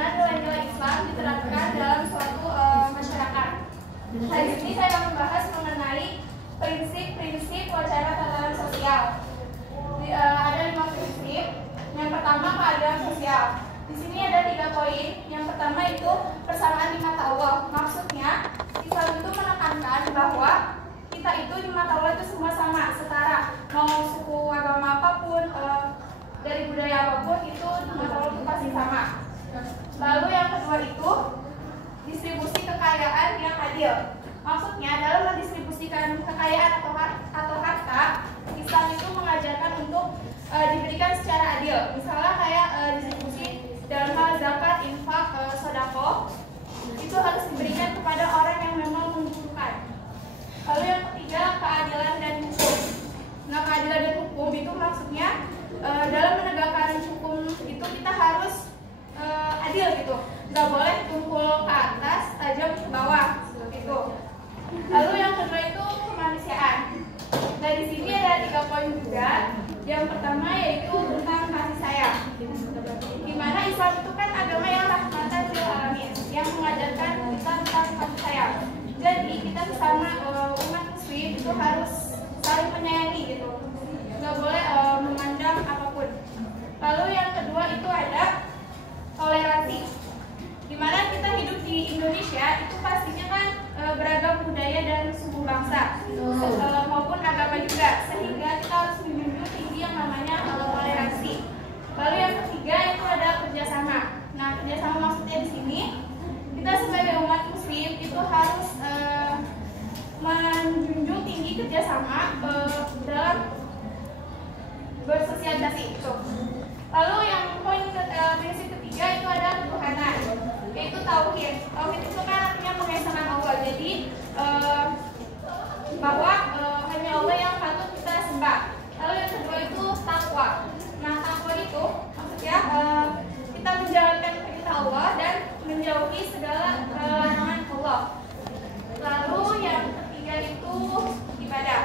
nilai-nilai Islam diterapkan dalam suatu masyarakat. Hari ini saya akan membahas mengenai prinsip-prinsip wacana tatanan sosial. Ada 5 prinsip. Yang pertama, keadilan sosial. Di sini ada 3 poin. Yang pertama itu persamaan di mata Allah. Maksudnya, Islam itu menekankan bahwa kita itu di mata Allah itu semua sama, setara. Mau suku, agama apapun, dari budaya apapun, itu di mata Allah itu pasti sama. Lalu yang kedua itu distribusi kekayaan yang adil. Maksudnya dalam mendistribusikan kekayaan atau harta, Islam itu mengajarkan untuk diberikan secara adil. Misalnya kayak distribusi dalam hal zakat, infak, sedekah, itu harus diberikan kepada orang yang memang membutuhkan. Lalu yang ketiga, keadilan dan hukum. Nah, keadilan dan hukum itu maksudnya dalam menegakkan hukum itu kita harus adil gitu, nggak boleh tumpul ke atas, tajam ke bawah, seperti itu. Lalu yang kedua itu kemanusiaan. Nah, di sini ada 3 poin juga. Yang pertama yaitu tentang kasih sayang. Dimana Islam itu kan agama yang rahmatan lil alamin, yang mengajarkan kita tentang kasih sayang. Jadi kita sesama umat muslim itu harus saling menyayangi gitu, nggak boleh memandang apapun. Lalu yang kedua itu ada toleransi. Dimana kita hidup di Indonesia itu pastinya kan beragam budaya dan suku bangsa maupun agama juga, sehingga kita harus menjunjung tinggi yang namanya toleransi. Lalu yang ketiga itu ada kerjasama. Nah, kerjasama maksudnya di sini kita sebagai umat muslim itu harus menjunjung tinggi kerjasama dalam bersosialisasi. Lalu yang poin prinsip ketiga itu ada ketuhanan, yaitu tauhid. Tauhid itu kan artinya mengesahkan Allah. Jadi bahwa hanya Allah yang patut kita sembah. Lalu yang kedua itu takwa. Nah, takwa itu maksudnya kita menjalankan perintah Allah dan menjauhi segala larangan Allah. Lalu yang ketiga itu ibadah.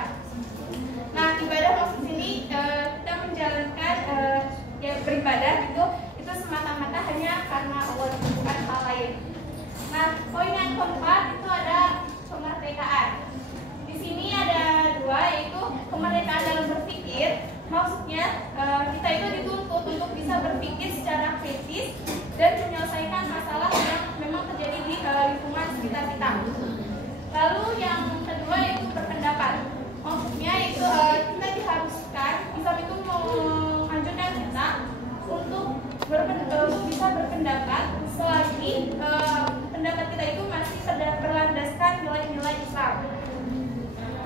Nah, ibadah maksud sini kita menjalankan ya beribadah itu semata-mata hanya karena Allah, bukan hal lain. Nah, poin yang keempat itu ada kemerdekaan. Di sini ada 2, yaitu kemerdekaan dalam berpikir. Maksudnya kita itu dituntut untuk bisa berpikir secara kritis dan menyelesaikan masalah yang memang terjadi di lingkungan sekitar kita. Lalu yang kedua itu berpendapat. Maksudnya itu kita diharuskan, Islam itu menganjurkan kita untuk bisa berpendapat selagi pendapat kita itu masih berlandaskan nilai-nilai Islam.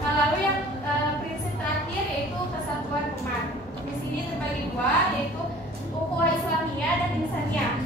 Nah, lalu yang prinsip terakhir yaitu kesatuan umat. Di sini terbagi 2, yaitu ukhuwah Islamiyah dan insaniyah.